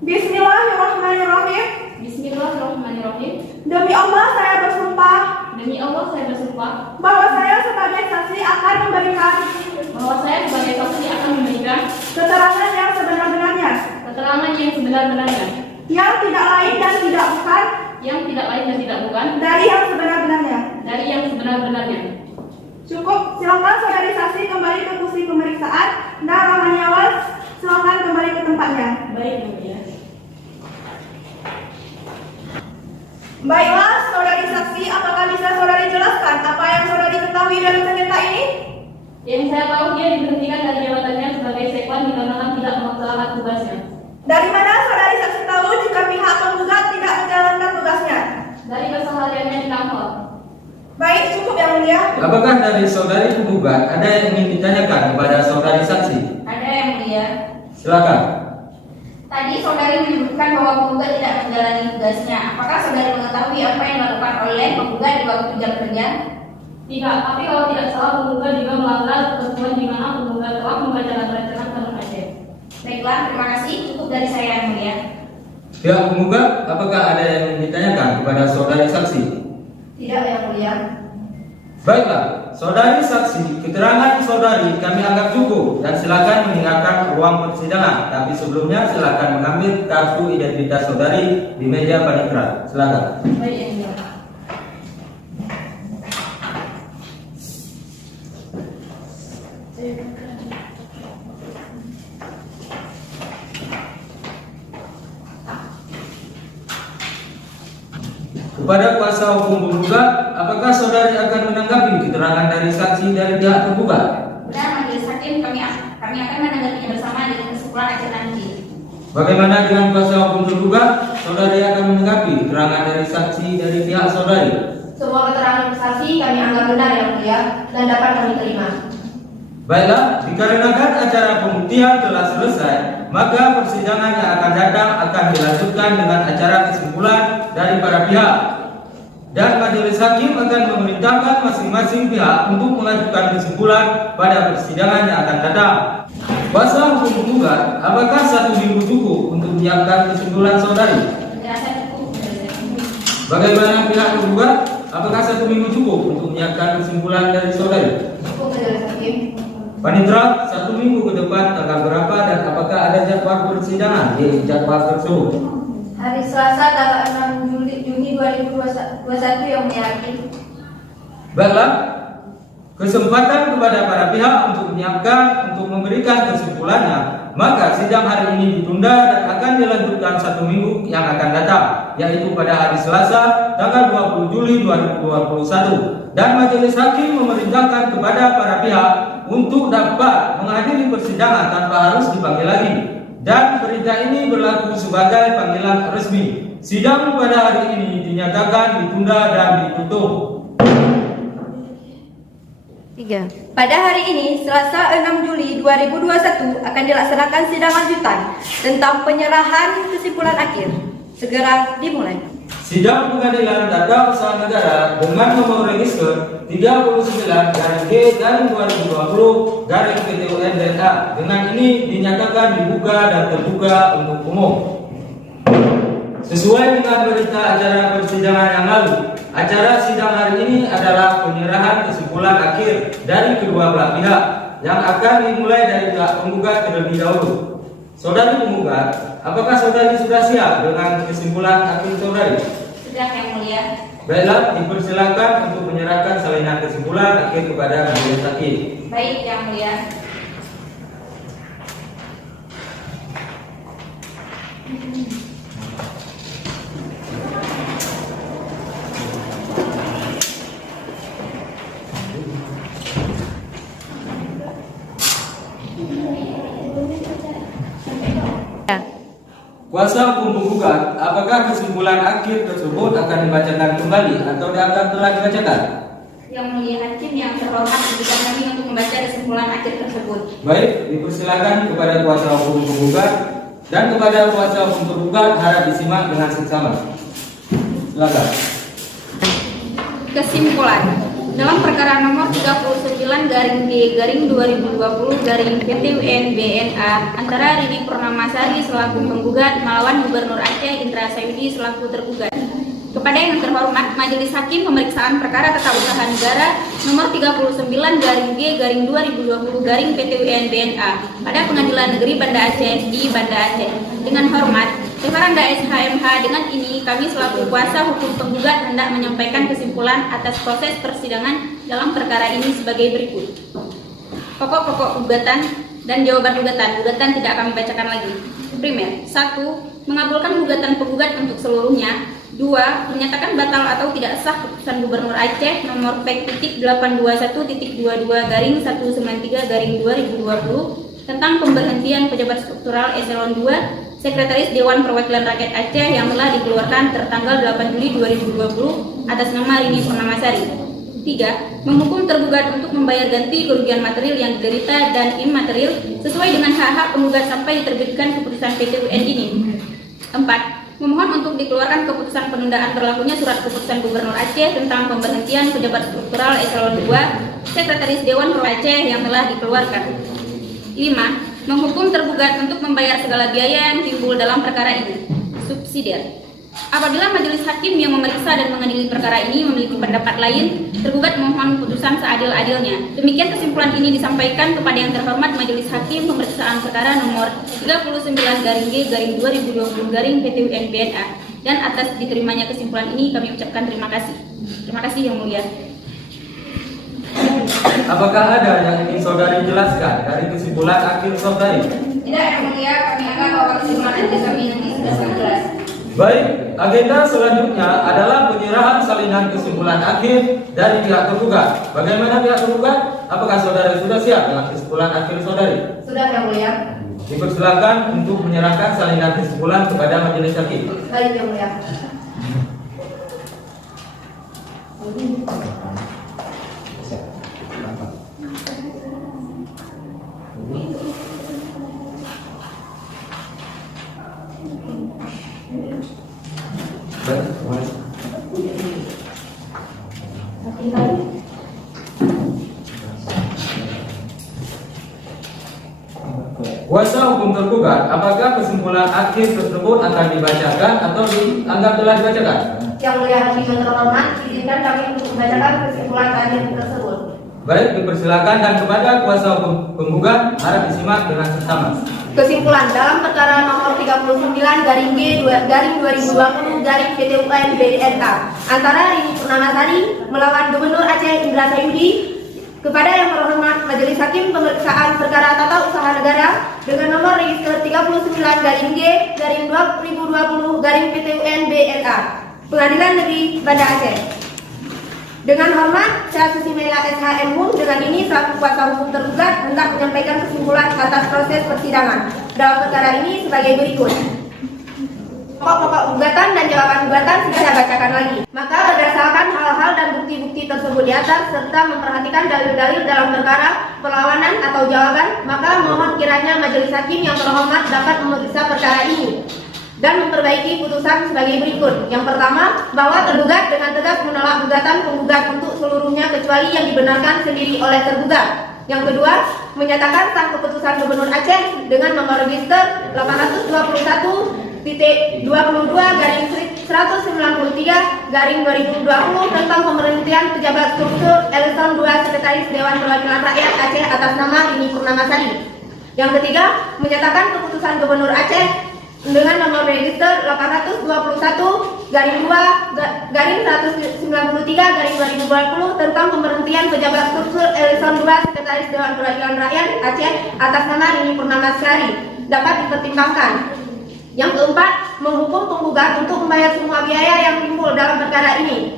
Bismillahirrahmanirrahim. Bismillahirrahmanirrahim. Demi Allah saya bersumpah Demi Allah saya bersumpah bahwa saya sebagai saksi akan memberikan bahwa saya sebagai saksi akan memberikan keterangan yang sebenar-benarnya, keterangan yang sebenar-benarnya, yang tidak lain dan tidak bukan yang tidak lain dan tidak bukan dari yang sebenar-benarnya. dari yang sebenar-benarnya. Cukup, silakan saudari saksi kembali ke kursi pemeriksaan dan Rohaniawan silakan kembali ke tempatnya. Baik yang mulia. Baiklah, saudari saksi, apakah bisa saudari jelaskan apa yang saudari ketahui dari sengketa ini? Yang saya tahu dia diberhentikan dari jabatannya sebagai sekwan dikarenakan tidak melaksanakan tugasnya. Dari mana saudari saksi tahu jika pihak penggugat tidak menjalankan tugasnya? Dari kesehariannya di kantor. Baik, cukup yang mulia. Apakah dari saudari penggugat ada yang ingin ditanyakan kepada saudari saksi? Ada yang mulia. Silakan. Tadi saudari menyebutkan bahwa penggugat tidak menjalani tugasnya. Apakah saudari mengetahui apa yang dilakukan oleh penggugat di waktu jam kerja? Tidak, tapi kalau tidak salah penggugat juga melanggar ketentuan di mana penggugat telah membacakan rancangan Undang Aceh. Baiklah, terima kasih. Cukup dari saya yang mulia. Pihak penggugat, apakah ada yang ingin ditanyakan kepada saudari saksi? Tidak yang mulia. Baiklah, saudari saksi, keterangan saudari kami anggap cukup dan silakan meninggalkan ruang persidangan. Tapi sebelumnya silakan mengambil kartu identitas saudari di meja panikrat. Silakan. Baik yang mulia. Kepada kuasa hukum penggugat, apakah saudari akan menanggapi keterangan dari saksi dari pihak tergugat? Benar, majelis hakim, kami akan menanggapinya bersama dengan kesimpulan akhir nanti. Bagaimana dengan kuasa hukum tergugat? Saudari akan menanggapi keterangan dari saksi dari pihak saudari. Semua keterangan saksi kami anggap benar yang mulia dan dapat kami terima. Baiklah, dikarenakan acara pembuktian telah selesai, maka persidangan yang akan datang akan dilanjutkan dengan acara kesimpulan dari para pihak. Dan majelis hakim akan memerintahkan masing-masing pihak untuk mengajukan kesimpulan pada persidangan yang akan datang. Kuasa hukum penggugat, apakah 1 minggu cukup untuk menyiapkan kesimpulan saudari? Penjelasan cukup. Bagaimana pihak penggugat? Apakah 1 minggu cukup untuk menyiapkan kesimpulan dari saudari? Cukup majelis hakim. Panitera, 1 minggu ke depan tanggal berapa dan apakah ada jadwal persidangan di jadwal tersebut? Hari Selasa tanggal 6 Juni 2021 yang mulia hakim. Baiklah, kesempatan kepada para pihak untuk menyiapkan untuk memberikan kesimpulannya, maka sidang hari ini ditunda dan akan dilanjutkan 1 minggu yang akan datang, yaitu pada hari Selasa tanggal 20 Juli 2021. dan majelis hakim memerintahkan kepada para pihak untuk dapat menghadiri persidangan tanpa harus dipanggil lagi, dan perintah ini berlaku sebagai panggilan resmi. Sidang pada hari ini dinyatakan ditunda dan ditutup. Pada hari ini, Selasa 6 Juli 2021 akan dilaksanakan sidang lanjutan tentang penyerahan kesimpulan akhir. Segera dimulai. Sidang Pengadilan Tata Usaha Negara dengan nomor register 39/2020/PT-UN-BNA dengan ini dinyatakan dibuka dan terbuka untuk umum. Sesuai dengan berita acara persidangan yang lalu, acara sidang hari ini adalah penyerahan kesimpulan akhir dari kedua belah pihak yang akan dimulai dari pihak penggugat terlebih dahulu. Saudari penggugat, apakah saudari sudah siap dengan kesimpulan akhir saudari? Sudah, Yang Mulia. Baiklah, dipersilakan untuk menyerahkan salinan kesimpulan akhir kepada majelis hakim. Baik, Yang Mulia. Kuasa hukum penggugat, apakah kesimpulan akhir tersebut akan dibacakan kembali atau dianggap telah dibacakan? Yang Mulia Hakim yang terhormat, berikan kami untuk membaca kesimpulan akhir tersebut. Baik, dipersilakan kepada kuasa hukum penggugat dan kepada kuasa hukum tergugat harap disimak dengan seksama. Silakan. Kesimpulan. Dalam perkara nomor 39/G/2020/PT-UN-BNA antara Rini Purnamasari selaku penggugat melawan Gubernur Aceh Indra Sayudi selaku tergugat. Kepada yang terhormat, Majelis Hakim Pemeriksaan Perkara Tata Usaha Negara nomor 39/G/2020/PT-UN-BNA pada Pengadilan Negeri Banda Aceh di Banda Aceh. Dengan hormat, Referanda SHMH, dengan ini kami selaku kuasa hukum penggugat hendak menyampaikan kesimpulan atas proses persidangan dalam perkara ini sebagai berikut. Pokok-pokok gugatan dan jawaban gugatan. Gugatan tidak kami bacakan lagi. Primer, 1. Mengabulkan gugatan penggugat untuk seluruhnya. 2. Menyatakan batal atau tidak sah keputusan Gubernur Aceh nomor PEK.821.22-193/2020 tentang pemberhentian pejabat struktural eselon 2 Sekretaris Dewan Perwakilan Rakyat Aceh yang telah dikeluarkan tertanggal 8 Juli 2020 atas nama Rini Purnamasari. 3. Menghukum tergugat untuk membayar ganti kerugian material yang diderita dan imaterial sesuai dengan hak-hak penggugat sampai diterbitkan keputusan PT-UN ini. 4. Memohon untuk dikeluarkan keputusan penundaan berlakunya surat keputusan Gubernur Aceh tentang pemberhentian pejabat struktural eselon 2 Sekretaris Dewan Perwakilan Aceh yang telah dikeluarkan. 5. Menghukum tergugat untuk membayar segala biaya yang timbul dalam perkara ini. Subsidiar. Apabila majelis hakim yang memeriksa dan mengadili perkara ini memiliki pendapat lain, tergugat mohon putusan seadil-adilnya. Demikian kesimpulan ini disampaikan kepada yang terhormat Majelis Hakim Pemeriksaan Perkara nomor 39/G/2020/PT-UN-BNA, dan atas diterimanya kesimpulan ini kami ucapkan terima kasih. Terima kasih Yang Mulia. Apakah ada yang ingin saudari jelaskan dari kesimpulan akhir saudari? Tidak, Yang Mulia, kami akan bawa kesimpulan akhir kami nanti sudah sangat jelas. Baik, agenda selanjutnya adalah penyerahan salinan kesimpulan akhir dari pihak tergugat. Bagaimana pihak tergugat? Apakah saudari sudah siap dengan kesimpulan akhir saudari? Sudah, Yang Mulia. Dipersilakan untuk menyerahkan salinan kesimpulan kepada majelis hakim. Baik, Yang Mulia. Kuasa hukum tergugat, apakah kesimpulan akhir tersebut akan dibacakan atau dianggap telah dibacakan? Yang Mulia Hakim yang terhormat, izinkan kami untuk membacakan kesimpulan akhir tersebut. Baik, dipersilakan, dan kepada kuasa hukum penggugat harap disimak dengan seksama. Kesimpulan dalam perkara nomor 39/G/2020/PT-UN-BNA antara Rini Purnamasari melawan Gubernur Aceh Indra Sayudi. Kepada yang terhormat Majelis Hakim Pemeriksaan Perkara Tata Usaha Negara dengan nomor register 39/G/2020/PT-UN-BNA Pengadilan Negeri Banda Aceh. Dengan hormat, saya Susi Mela SHM dengan ini selaku kuasa hukum tergugat hendak menyampaikan kesimpulan atas proses persidangan dalam perkara ini sebagai berikut. Pokok-pokok gugatan dan jawaban gugatan sudah saya bacakan lagi. Maka berdasarkan hal-hal dan bukti-bukti tersebut di atas serta memperhatikan dalil-dalil dalam perkara perlawanan atau jawaban, maka mohon kiranya majelis hakim yang terhormat dapat memeriksa perkara ini dan memperbaiki putusan sebagai berikut. Yang pertama, bahwa tergugat dengan tegas menolak gugatan penggugat untuk seluruhnya kecuali yang dibenarkan sendiri oleh tergugat. Yang kedua, menyatakan sah keputusan Gubernur Aceh dengan nomor register 821-22-193/2020 tentang pemberhentian pejabat struktur Eselon 2 Sekretaris Dewan Perwakilan Rakyat Aceh atas nama Rini Purnamasari. Yang ketiga, menyatakan keputusan Gubernur Aceh dengan nomor register 821-193/2020 tentang pemberhentian pejabat struktur Eselon 2 Sekretaris Dewan Perwakilan Rakyat Aceh atas nama Rini Purnamasari dapat dipertimbangkan. Yang keempat, menghukum penggugat untuk membayar semua biaya yang timbul dalam perkara ini.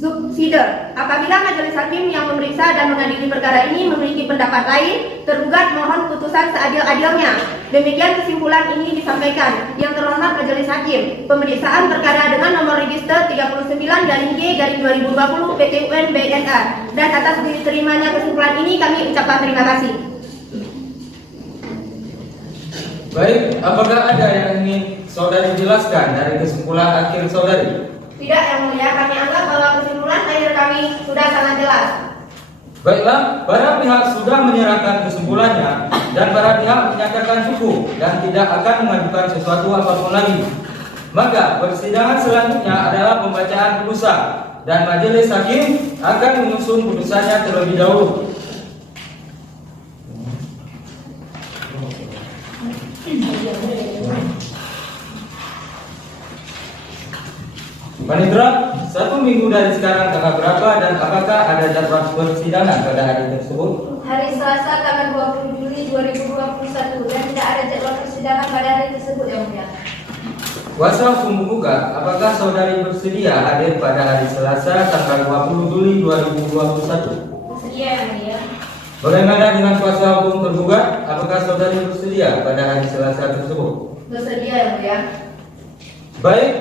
Subsider, apabila majelis hakim yang memeriksa dan mengadili perkara ini memiliki pendapat lain, tergugat mohon putusan seadil-adilnya. Demikian kesimpulan ini disampaikan. Yang terhormat majelis hakim, pemeriksaan perkara dengan nomor register 39-G/2020 PT UN BNA, dan atas diterimanya kesimpulan ini kami ucapkan terima kasih. Baik, apakah ada yang ingin saudari jelaskan dari kesimpulan akhir saudari? Tidak, Yang Mulia, kami anggap bahwa kesimpulan akhir kami sudah sangat jelas. Baiklah, para pihak sudah menyerahkan kesimpulannya dan para pihak menyatakan cukup dan tidak akan mengajukan sesuatu apapun lagi. Maka persidangan selanjutnya adalah pembacaan putusan dan majelis hakim akan menyusun putusannya terlebih dahulu. Panitra, 1 minggu dari sekarang tanggal berapa dan apakah ada jadwal persidangan pada hari tersebut? Hari Selasa tanggal 20 Juli 2021 dan tidak ada jadwal persidangan pada hari tersebut, Yang Mulia. Kuasa hukum menggugat, apakah saudari bersedia hadir pada hari Selasa tanggal 20 Juli 2021? Bersedia, Yang Mulia. Bagaimana dengan kuasa hukum tergugat? Apakah saudari bersedia pada hari Selasa tersebut? Bersedia, Yang Mulia. Baik,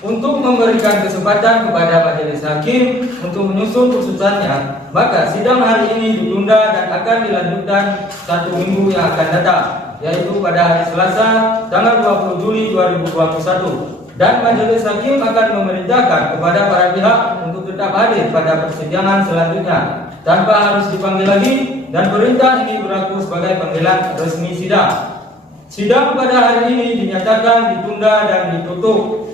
untuk memberikan kesempatan kepada majelis hakim untuk menyusun putusannya, maka sidang hari ini ditunda dan akan dilanjutkan 1 minggu yang akan datang, yaitu pada hari Selasa tanggal 20 Juli 2021. Dan majelis hakim akan memerintahkan kepada para pihak untuk tetap hadir pada persidangan selanjutnya tanpa harus dipanggil lagi, dan perintah ini berlaku sebagai panggilan resmi sidang. Sidang pada hari ini dinyatakan ditunda dan ditutup.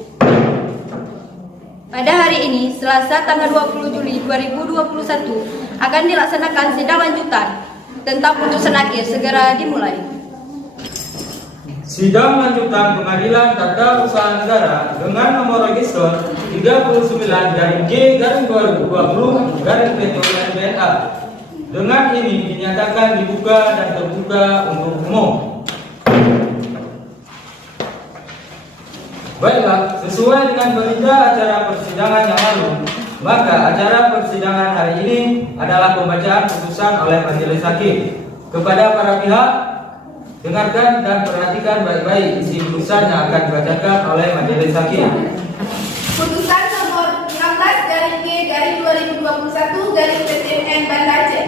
Pada hari ini, Selasa tanggal 20 Juli 2021, akan dilaksanakan sidang lanjutan tentang putusan akhir segera dimulai. Sidang lanjutan pengadilan tata usaha negara dengan nomor register 39-G/2020-PT-UNBNA dengan ini dinyatakan dibuka dan terbuka untuk umum. Baiklah, sesuai dengan berita acara persidangan yang lalu, maka acara persidangan hari ini adalah pembacaan putusan oleh majelis hakim. Kepada para pihak, dengarkan dan perhatikan baik-baik isi putusan yang akan dibacakan oleh majelis hakim. Putusan nomor 16-G/2021-PTN Banda Aceh.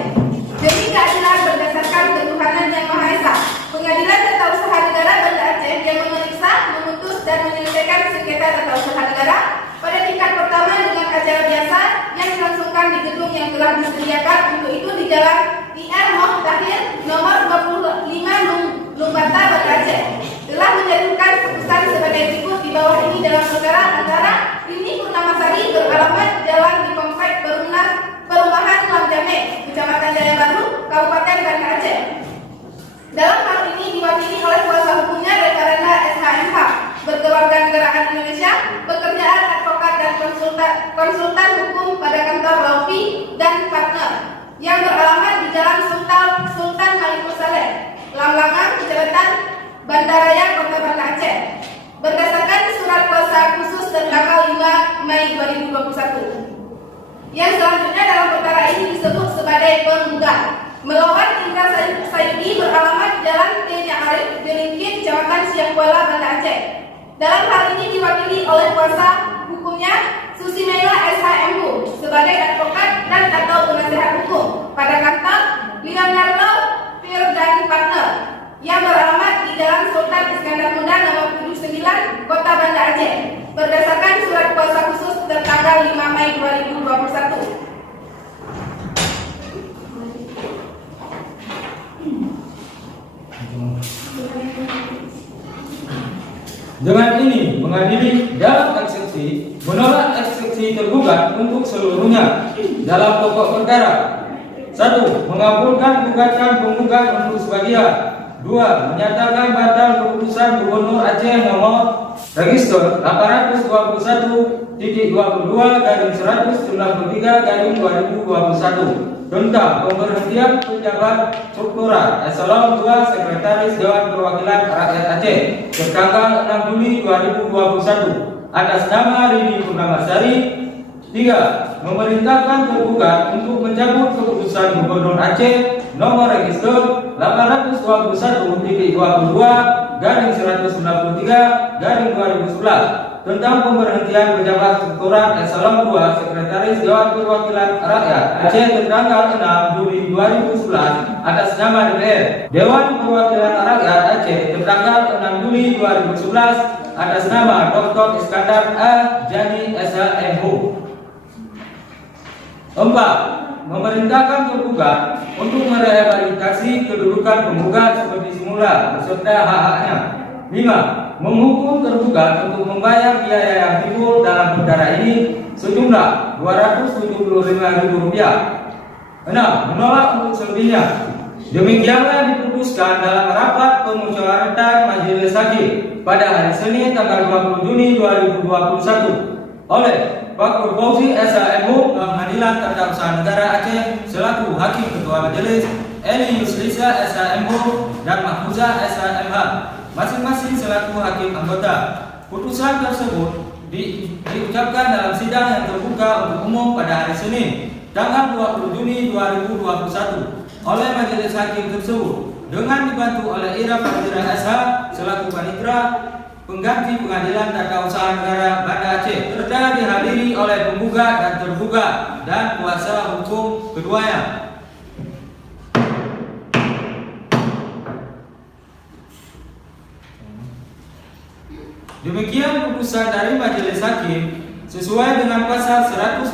Demi keadilan berdasarkan ketuhanan yang Maha Esa, Pengadilan Tata Usaha Negara Banda Aceh yang memeriksa, memutus dan menyelesaikan sengketa tata usaha negara pada tingkat pertama dengan acara biasa yang dilangsungkan di gedung yang telah disediakan untuk itu di Jalan IR Moh Tahir nomor 25 Lumbata Banda Aceh, telah menjatuhkan putusan sebagai berikut di bawah ini dalam perkara antara Rini Purnamasari beralamat Jalan di Komplek Perumahan Lamjame, Kecamatan Jaya Baru, Kabupaten Banda Aceh. Dalam hal ini diwakili oleh kuasa hukumnya Referenda SHMH, Berkewarganegaraan Indonesia, pekerjaan advokat dan konsultan hukum pada kantor Laufi dan partner yang beralamat di Jalan Sultan Maliku Saleh, Lamlangan, Kecamatan Bandaraya, Kota Banda Aceh, berdasarkan surat kuasa khusus tertanggal 5 Mei 2021. Yang selanjutnya dalam perkara ini disebut sebagai penggugat. Melawan Indra Sayudi beralamat Jalan T. Arif, Gelingkit, Kecamatan Siang Kuala, Banda Aceh. Dalam hal ini diwakili oleh kuasa hukumnya Susimela SHMU sebagai advokat dan atau penasihat hukum pada kantor Leonardo Firdan Partner yang beralamat di Jalan Sultan Iskandar Muda nomor 79, Kota Banda Aceh, berdasarkan surat kuasa khusus tertanggal 5 Mei 2021. Dengan ini, mengadili dalam eksepsi menolak eksepsi tergugat untuk seluruhnya dalam pokok perkara. 1. Mengabulkan gugatan penggugat untuk sebagian. 2. Menyatakan batal keputusan Gubernur Aceh nomor register 822/193/2021 tentang pemberhentian pejabat struktural eselon 2 Sekretaris Dewan Perwakilan Rakyat Aceh tertanggal 6 Juli 2021 atas nama Rini Purnamasari. 3. Memerintahkan tergugat untuk mencabut keputusan Gubernur Aceh nomor register 822/193/2011 tentang pemberhentian pejabat struktural eselon 2 Sekretaris Dewan Perwakilan Rakyat Aceh tertanggal 6 Juli 2011 atas nama DPR Dewan Perwakilan Rakyat Aceh tertanggal 6 Juli 2011 atas nama Dr. Iskandar A. Jani SHMU. 4. Memerintahkan tergugat untuk merehabilitasi kedudukan penggugat seperti semula beserta hak-haknya. 5. Menghukum tergugat untuk membayar biaya yang timbul dalam perkara ini sejumlah Rp275.000. 6. Menolak untuk selebihnya. Demikianlah diputuskan dalam rapat pemusyawaratan Majelis Hakim pada hari Senin tanggal 20 Juni 2021 oleh Pak Fauzi SHMU Pengadilan Tata Usaha Negara Aceh selaku Hakim Ketua Majelis, Eli Yuslisa SHMU dan Mahfuzah SHMH masing-masing selaku Hakim anggota. Putusan tersebut diucapkan dalam sidang yang terbuka untuk umum pada hari Senin tanggal 20 Juni 2021 oleh Majelis Hakim tersebut dengan dibantu oleh Ira Fadira SH selaku Panitra Pengganti Pengadilan Tata Usaha Negara Banda Aceh serta dihadiri oleh penggugat dan tergugat dan kuasa hukum keduanya. Demikian putusan dari Majelis Hakim sesuai dengan pasal 123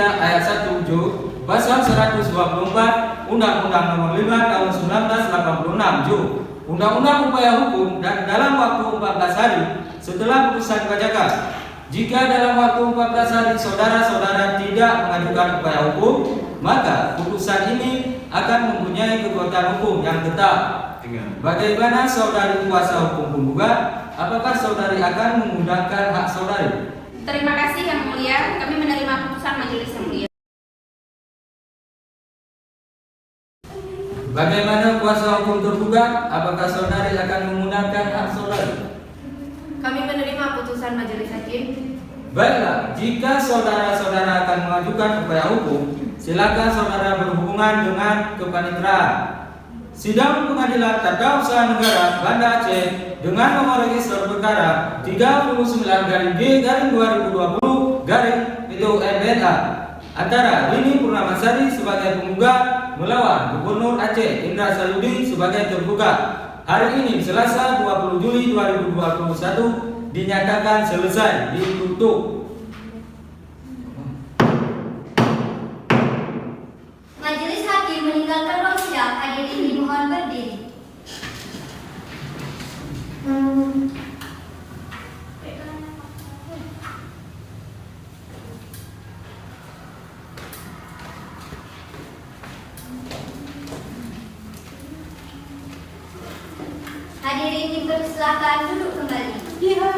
ayat 1 Ju, pasal 124 Undang-Undang Nomor 5 Tahun 1986 Ju, Undang-Undang Upaya Hukum, dan dalam waktu 14 hari setelah putusan dibacakan. Jika dalam waktu 14 hari saudara-saudara tidak mengajukan upaya hukum, maka putusan ini akan mempunyai kekuatan hukum yang tetap. Bagaimana saudari kuasa hukum penggugat? Apakah saudari akan menggunakan hak saudari? Terima kasih Yang Mulia, kami menerima putusan Majelis Yang Mulia. Bagaimana kuasa hukum tergugat? Apakah saudari akan menggunakan hak saudari? Kami menerima putusan Majelis Hakim. Baiklah, jika saudara-saudara akan mengajukan upaya hukum, silakan saudara berhubungan dengan kepanitraan. Sidang Pengadilan Tata Usaha Negara Banda Aceh dengan nomor register perkara 39-2020-MBNA antara Rini Purnamasari sebagai penggugat melawan Gubernur Aceh Indra Sayudi sebagai tergugat hari ini Selasa 20 Juli 2021 dinyatakan selesai, ditutup. Majelis Hakim meninggalkan ruang sidang. Hadirin dimohon berdiri. Hadirin dipersilakan duduk kembali. Ya.